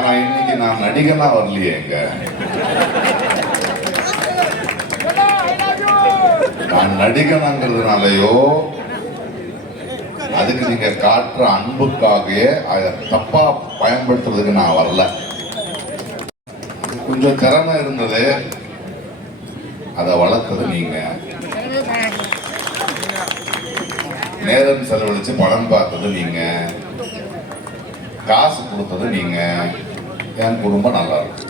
ஆனா இன்னைக்கு நான் நடிகனா வரலையே. எங்க நான் நடிகனாங்கிறதுனாலயோ அதுக்கு நீங்க காட்டுற அன்புக்காகவே அதை தப்பா பயன்படுத்துறதுக்கு நான் வரல. கொஞ்சம் திறமை இருந்தது, அதை வளர்த்தது நீங்க. நேரம் செலவழிச்சு படம் பார்த்தது நீங்க, காசு கொடுத்தது நீங்க. என் குடும்பம் நல்லா இருக்கு.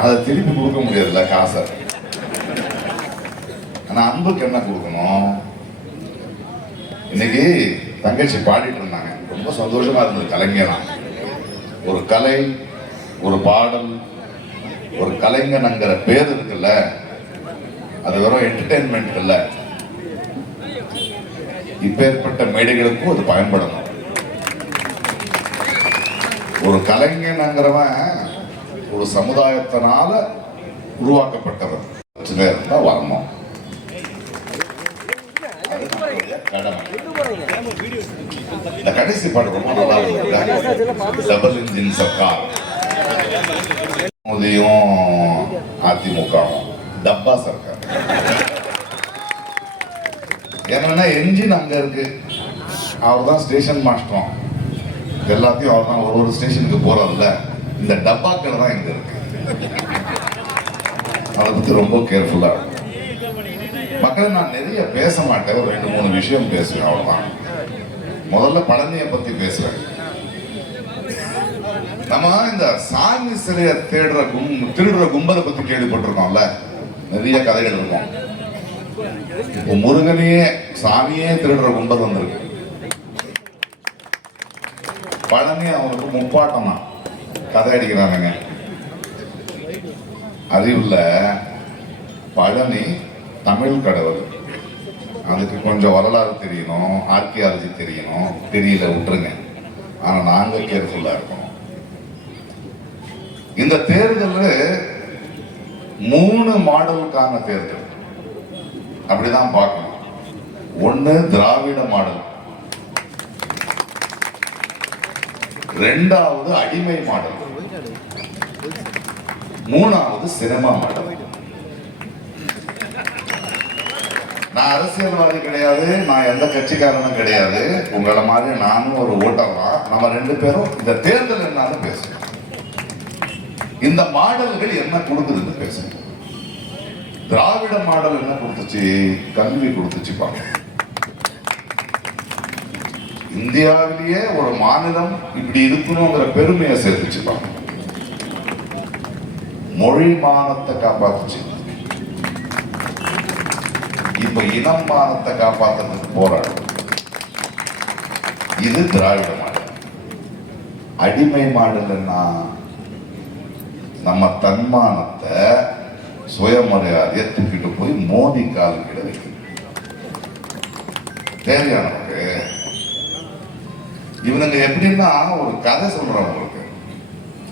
அதை திருப்பி கொடுக்க முடியாதுல்ல காசை. ஆனா அன்புக்கு என்ன கொடுக்கணும்? இன்னைக்கு தங்கச்சி பாடிட்டு இருந்தாங்க, ரொம்ப சந்தோஷமா இருந்தது. கலைஞனா ஒரு கலை, ஒரு பாடல், ஒரு கலைஞனுங்கிற பேர் இருக்குல்ல, அது வெறும் என்டர்டெயின்மெண்ட் இல்ல. இப்பேற்பட்ட மேடைகளுக்கும் அது பயன்படணும். ஒரு கலைஞனுங்கிறவன் ஒரு சமுதாயத்தினால உருவாக்கப்பட்டவன் இருந்தா வரணும். கடமை. இந்த கடைசி பாட்டு ரொம்ப நல்லா இருக்கு. டபுள் இன்ஜின் சர்க்கார், மோதியும் அதிமுகவும் டப்பா சர்க்கார். என்னன்னா என்ஜின் அங்க இருக்கு, அவர் தான் ஸ்டேஷன் மாஸ்டரும், எல்லாத்தையும் அவர் தான் ஒரு ஸ்டேஷனுக்கு போறதில்ல. இந்த டப்பாக்கள் தான் இங்க இருக்கு. அதை பத்தி ரொம்ப கேர்ஃபுல்லா இருக்கும். மக்கள் நான் நிறைய பேச மாட்டேன், ஒரு 2-3 விஷயம் பேசுவேன், அவ்வளவுதான். முதல்ல பழனியை பத்தி பேசுவேன். நம்ம இந்த சாமி சிலையை திருடுற கும்பலை பத்தி கேள்விப்பட்டிருக்கோம்ல, நிறைய கதைகள் இருக்கும். இப்போ முருகனையே சாமியே திருடுற கும்பல் வந்திருக்கு. பழனி அவனுக்கு முப்பாட்டம் தான் கதை அடிக்கிறானுங்க. அறிவுல பழனி தமிழ் கடவுள், அதுக்கு கொஞ்சம் வரலாறு தெரியணும், ஆர்கியாலஜி தெரியணும். தெரியல விட்டுருங்க, ஆனா நாங்க கேர்ஃபுல்லா இருக்கணும். இந்த தேர்தல் 3 மாடலுக்கான தேர்தல், அப்படிதான் பார்க்கணும். 1 திராவிட மாடல், 2வது அடிமை மாடல், 3வது சினிமா மாடல். நான் அரசியல்வாதி கிடையாது, நான் எந்த கட்சிக்காரனும் கிடையாது. உங்களை மாதிரி நானும் ஒரு ஓட்டர் தான். நம்ம 2 பேரும் இந்த தேர்தல் என்னன்னு பேசணும். இந்த மாடல்கள் என்ன கொடுக்குதுன்னு பேசணும். திராவிட மாடல் என்ன கொடுத்துச்சு? கல்வி கொடுத்துச்சு. பாருங்க, இந்தியாவிலேயே ஒரு மாநிலம் இப்படி இருக்கணுங்கிற பெருமையை சேர்த்துச்சு. பாருங்க, மொழி மானத்தை காப்பாத்துச்சு. இப்ப இனம் மானத்தை காப்பாற்றுறதுக்கு போராடும். இது திராவிட மாடல். அடிமை மாடல்னா நம்ம தன்மானத்தை, சுயமரியாதையை தூக்கிட்டு போய் மோதி கால் கிட வைக்கும். தேவையானவங்க இவனுங்க எப்படின்னா, ஒரு கதை சொல்றாங்க உங்களுக்கு.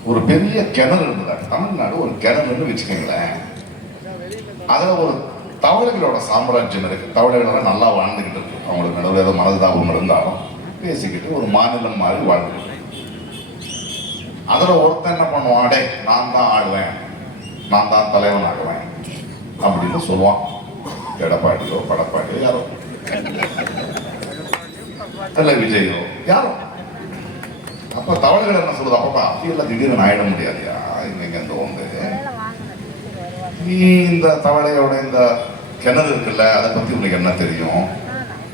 ஒரு பெரிய கிணறு இருந்தது தமிழ்நாடு, ஒரு கிணறுன்னு வச்சுக்கோங்களேன். அதுல ஒரு தவளைகளோட சாம்ராஜ்யம் இருக்கு. தவளைகளோட நல்லா வாழ்ந்துகிட்டு இருக்கு. அவங்களுக்கு நடுவில் ஏதோ மனதாபம் இருந்தாலும் பேசிக்கிட்டு ஒரு மாநிலம் மாதிரி வாழ்ந்துட்டு. அதுல ஒருத்தன் என்ன பண்ணுவான், அடே நான் தான் ஆடுவேன், நான் தான் தலைவன் ஆகுவேன் அப்படின்னு சொல்லுவான். எடப்பாடியோ படப்பாடியோ யாரோ, இல்ல விஜயோ யாரோ. அப்ப தவளைகள் என்ன சொல்லுது, அப்பப்பா அப்படியெல்லாம் திடீர்னு ஆயிட முடியாதுயா, இன்னைக்கு இந்த வந்து நீ இந்த தவளையோட இந்த கிணறு இருக்குல்ல, அதை பத்தி உனக்கு என்ன தெரியும்?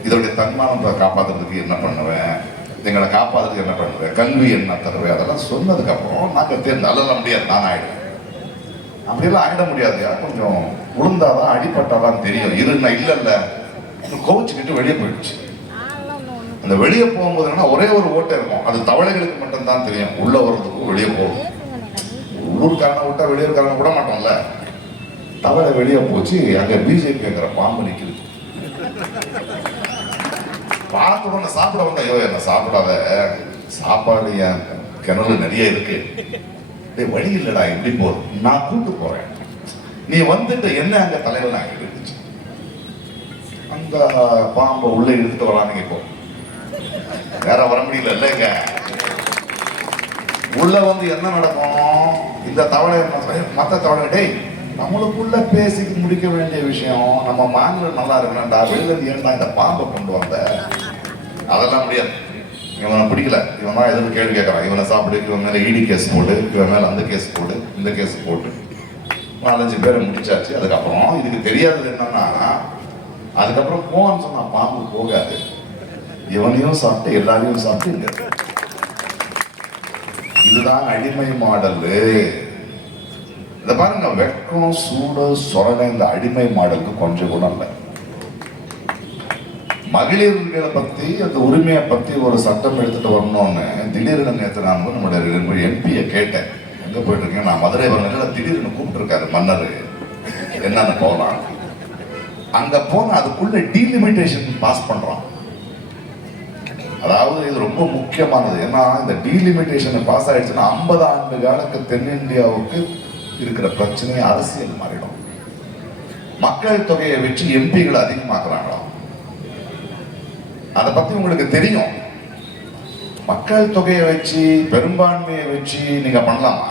இதோடைய தன்மானத்தை காப்பாற்றுறதுக்கு என்ன பண்ணுவேன், எங்களை காப்பாற்றுறதுக்கு என்ன பண்ணுவேன், கல்வி என்ன தருவேன், அதெல்லாம் சொன்னதுக்கு அப்புறம் நாங்கள் தேர்ந்தல்ல முடியாது, நான் ஆயிடுவேன். அப்படியெல்லாம் ஆயிட முடியாதுயா, கொஞ்சம் உளுந்தாதான் அடிப்பட்டாதான் தெரியும். இல்ல இல்ல கோவிச்சுக்கிட்டு வெளியே போயிடுச்சு. அந்த வெளியே போகும்போது என்னன்னா ஒரே ஒரு ஓட்டை இருக்கும், அது தவளைகளுக்கு மட்டும்தான் தெரியும். உள்ள வர்றதுக்கும் வெளியே போகும். உள்ளூர்காரனை விட்டா வெளியூர்காரனை விட மாட்டோம்ல. தவளை வெளியே போச்சு. அங்க பிஜேபிங்கிற பாம்பு நிக்குது. பார்த்த உடனே சாப்பிட வந்த, ஐயோ என்ன சாப்பிடாத, சாப்பாடு என் கிணறு நிறைய இருக்கு, வழி இல்லடா, எப்படி போதும், நான் கூட்டு போறேன், நீ வந்துட்டு என்ன அங்க தலைவன் ஆகிடுச்சு. அந்த பாம்பை உள்ள இழுத்துட்டு வரானுங்க. இப்போ வேற வர முடியல இல்லைங்க. உள்ள வந்து என்ன நடக்கும்? இந்த தவளை மற்ற தவளை, டேய் நம்மளுக்குள்ள பேசி முடிக்க வேண்டிய விஷயம், நம்ம மாநிலம் நல்லா இருக்கணும்டா, வெளியில ஏன்டா இந்த பாம்பை கொண்டு வந்த, அதெல்லாம் முடியாது. இவனை பிடிக்கல, இவன் தான் எதுவும் கேள்வி கேட்கறான், இவனை சாப்பிடு, இவன் மேல இடி கேஸ் போடு, இவன் மேல அந்த கேஸ் போடு, இந்த கேஸ் போட்டு 4-5 பேரை முடிச்சாச்சு. அதுக்கப்புறம் இதுக்கு தெரியாதது என்னன்னா, அதுக்கப்புறம் போன்னு சொன்னா பாம்பு போகாது, இவனையும் சாப்பிட்டு எல்லாரையும் சாப்பிட்டு. இதுதான் அடிமை மாடல். இத பாருங்க, வெக்கம் சூடு சொரணை இந்த அடிமை மாடலுக்கு கொஞ்சம் கூட இல்லை. மகளிர்களை பத்தி அந்த உரிமையை பத்தி ஒரு சட்டம் எடுத்துட்டு வரணும்னு திடீர்னு நேற்று நான் நம்மளுடைய எம்பியை கேட்டேன், எங்க போயிட்டு இருக்கேன், நான் மதுரை வரல, திடீர்னு கூப்பிட்டு இருக்காரு மன்னர், என்னன்னு போகலாம். அங்க போன அதுக்குள்ள டீலிமிட்டேஷன் பாஸ் பண்றான். அதாவது இது ரொம்ப முக்கியமானது. ஏன்னா இந்த டீலிமிட்டேஷன் பாஸ் ஆயிடுச்சுன்னா 50 ஆண்டு காலத்துக்கு தென்னிந்தியாவுக்கு இருக்கிற பிரச்சனை அரசியல் மாறிடும். மக்கள் தொகையை வச்சு எம்பிகளை அதிகமாக்குறாங்களாம். அதை பத்தி உங்களுக்கு தெரியும். மக்கள் தொகையை வச்சு பெரும்பான்மையை வச்சு நீங்க பண்ணலாமா?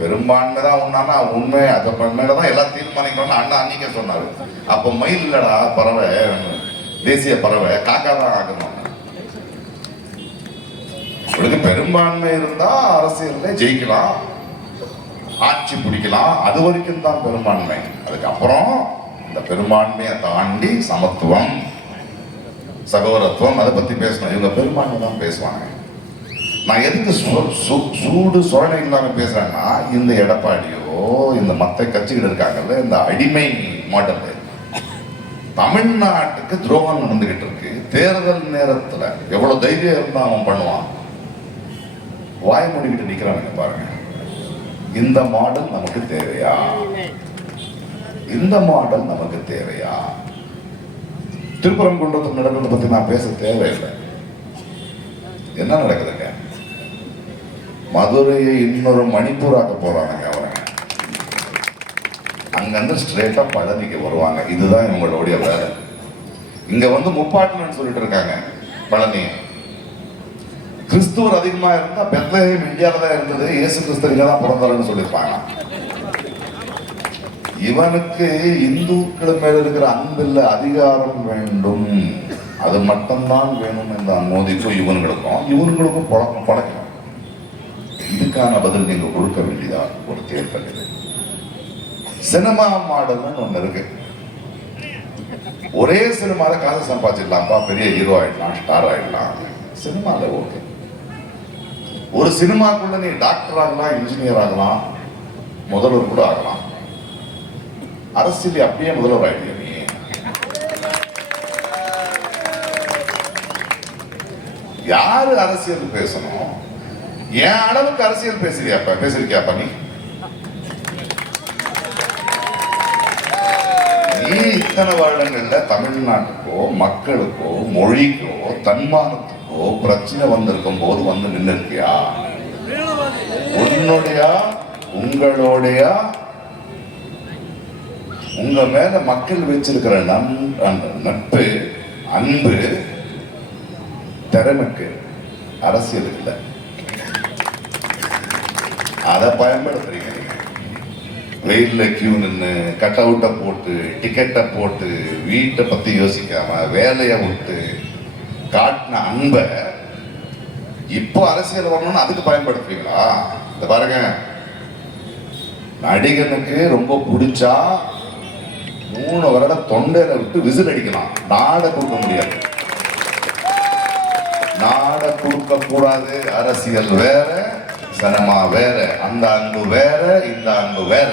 பெரும்பான்மை தான் உண்மைனா உண்மை, அதை மேலதான் எல்லாம் தீர்மானிக்கணும்னு அண்ணா அன்னைக்கே சொன்னாரு. அப்ப மயில் இல்லடா பறவை, தேசிய பறவை, காக்கா தான் ஆகணும். பெரும்பான்மை இருந்தா அரசியல்ல ஜெயிக்கலாம், ஆட்சி பிடிக்கலாம், அது வரைக்கும் தான் பெரும்பான்மை. அதுக்கப்புறம் இந்த பெரும்பான்மையை தாண்டி சமத்துவம், சகோதரத்துவம், அதை பத்தி பேசணும். இவங்க பெரும்பான்மை தான் பேசுவாங்க. நான் எதுக்கு சூடு சொரணை இல்லாம பேசுறேன்னா, இந்த எடப்பாடியோ இந்த மத்த கட்சிகள் இருக்காங்கல்ல, இந்த அடிமை மாடல் தமிழ்நாட்டுக்கு துரோகம் நடந்துகிட்டு இருக்கு. தேர்தல் நேரத்துல எவ்வளவு தைரியம் இருந்தா அவன் பண்ணுவான், வாய் மூடிக்கிட்டு நிக்கிறானுங்க பாருங்க. இந்த மாடல் நமக்கு தேவையா? இந்த மாடல் நமக்கு தேவையா? திருப்பரங்குன்றத்தில் நடக்கிறத பத்தி நான் பேச தேவையில்லை. என்ன நடக்குதுங்க? மதுரையை இன்னொரு மணிப்பூராக்க போறானுங்க அவனுங்க. அங்கிருந்து ஸ்ட்ரெயிட்டா பழனிக்கு வருவாங்க. இதுதான் இவங்களுடைய வேலை. இங்க வந்து முப்பாட்டுன்னு சொல்லிட்டு இருக்காங்க. பழனி கிறிஸ்துவர் அதிகமா இருந்தா பெத்லஹேம் இந்தியாவில தான் இருந்தது, இயேசு கிறிஸ்து இங்க தான் பிறந்தாருன்னு சொல்லியிருப்பாங்க. இவனுக்கு இந்துக்கள் மேல இருக்கிற அன்பில்ல அதிகாரம் வேண்டும், அது மட்டும்தான் வேணும் என்ற மோதிக்கும் இவனுங்களுக்கும் பழக்கம். இதுக்கான பதில் நீங்க கொடுக்க வேண்டியதா ஒரு தேர்தல். இது சினிமா மாடல்னு ஒண்ணு இருக்கு. ஒரே சினிமால காசு சம்பாதிச்சிடலாம்ப்பா, பெரிய ஹீரோ ஆயிடலாம், ஸ்டார் ஆயிடலாம். சினிமால ஓகே. ஒரு சினிமாக்குள்ள நீ டாக்டர் ஆகலாம், இன்ஜினியர் ஆகலாம், முதல்வர் கூட ஆகலாம். அரசியல் அப்படியே முதல்வர் ஆயிடுங்க நீ. யாரு அரசியல் பேசணும்? என் அளவுக்கு அரசியல் பேசிருக்கியாப்பா நீ? நீ இத்தனை வருடங்கள்ல தமிழ்நாட்டுக்கோ மக்களுக்கோ மொழிக்கோ தன்மானத்துக்கோ பிரச்சனை வந்திருக்கும் போது வந்து நின்று இருக்கியா? உங்களுடைய உங்க மேல மக்கள் வச்சிருக்கிற நட்பு, அன்பு, திறமைக்கு அரசியல் இல்லை. அதை பயன்படுத்துறீங்க. வெயில்ல கியூ நின்று கட் அவுட்டை போட்டு டிக்கெட்டை போட்டு வீட்டை பத்தி யோசிக்காம வேலையை விட்டு காட்டின அன்பை இப்போ அரசியல் வரணும்னு அதுக்கு பயன்படுத்துவீங்களா? இந்த பாருங்க, நடிகனுக்கு ரொம்ப பிடிச்சா 3 வருடம் தொண்டையில விட்டு விசில் அடிக்கலாம், நாட கொடுக்க முடியாது. நாட கொடுக்க கூடாது. அரசியல் வேற, சினிமா வேற. அந்த அன்பு வேற, இந்த அன்பு வேற.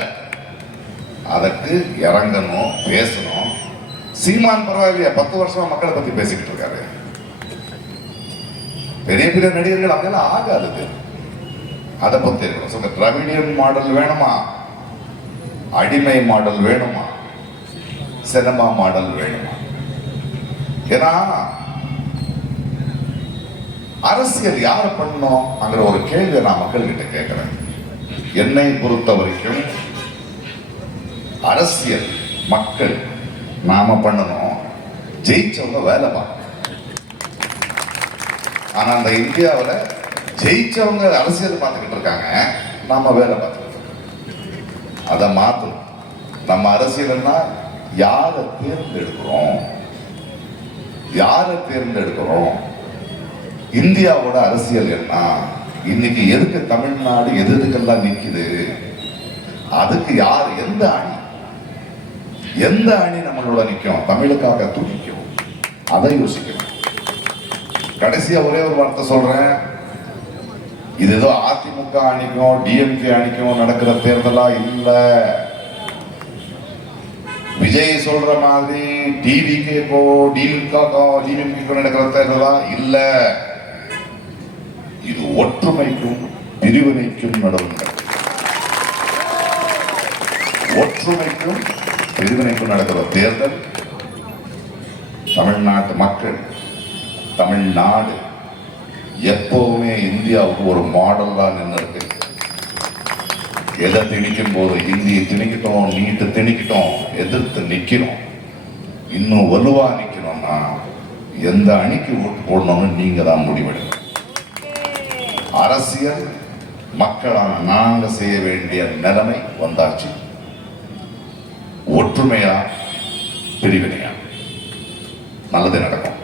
அதற்கு இறங்கணும், பேசணும். சீமான் பரவாயில்லையா, 10 வருஷமா மக்களை பத்தி பேசிக்கிட்டு இருக்காரு. பெரிய பெரிய நடிகர்கள் அப்படியெல்லாம் ஆகாது. அதை பத்தி இருக்கணும். திராவிடியன் மாடல் வேணுமா, அடிமை மாடல் வேணுமா, சினிமா மாடல் வேணுமா? ஏன்னா அரசியல் யாரை பண்ணணும் அங்கிற ஒரு கேள்வியை நான் மக்கள் கிட்ட கேட்கிறேன். என்னை பொறுத்த வரைக்கும் அரசியல் மக்கள் நாம பண்ணணும், ஜெயிச்சவங்க வேலை பார்க்கணும். ஆனா அந்த இந்தியாவில் ஜெயிச்சவங்க அரசியல் பார்த்துக்கிட்டு இருக்காங்க, நம்ம வேலை பார்த்துக்கிட்டு இருக்கோம். அதை மாற்றணும். நம்ம அரசியல்னா யாரை தேர்ந்தெடுக்கிறோம், யாரை தேர்ந்தெடுக்கிறோம். இந்தியாவோட அரசியல் என்ன, இன்னைக்கு எதுக்கு தமிழ்நாடு எதுக்கெல்லாம் நிக்குது, அதுக்கு யார், எந்த அணி நம்மளோட நிற்கும், தமிழுக்காக துடிக்கும், அதை யோசிக்கணும். கடைசியா ஒரே ஒரு வார்த்தை சொல்றேன், இது ஏதோ அதிமுக அணிக்கும் டிஎம்கே அணிக்கும் நடக்கிற தேர்தலா இல்ல. விஜய் சொல்ற மாதிரி டிவிகேக்கோ டிஎம்கேக்கோ நடக்கிற தேர்தலா இல்ல. இது ஒற்றுமைக்கும் பிரிவினைக்கும் நடுவுங்க. ஒற்றுமைக்கும் பிரிவினைக்கும் நடக்கிற தேர்தல். தமிழ்நாட்டு மக்கள், தமிழ்நாடு எப்பவுமே இந்தியாவுக்கு ஒரு மாடலா நின்று இருக்கு. எதை திணிக்கும் போது இந்தியை திணிக்கிட்டோம், நீட்டு திணிக்கிட்டோம், எதிர்த்து நிக்கணும். இன்னும் வலுவா நிக்கணும்னா எந்த அணிக்கு ஓட்டு போடணும்னு நீங்க தான் முடிவெடுக்கணும். அரசியல் மக்களான நாங்க செய்ய வேண்டிய நிலைமை வந்தாச்சு. ஒற்றுமையா பிரிவினையா நல்லது நடக்கும்.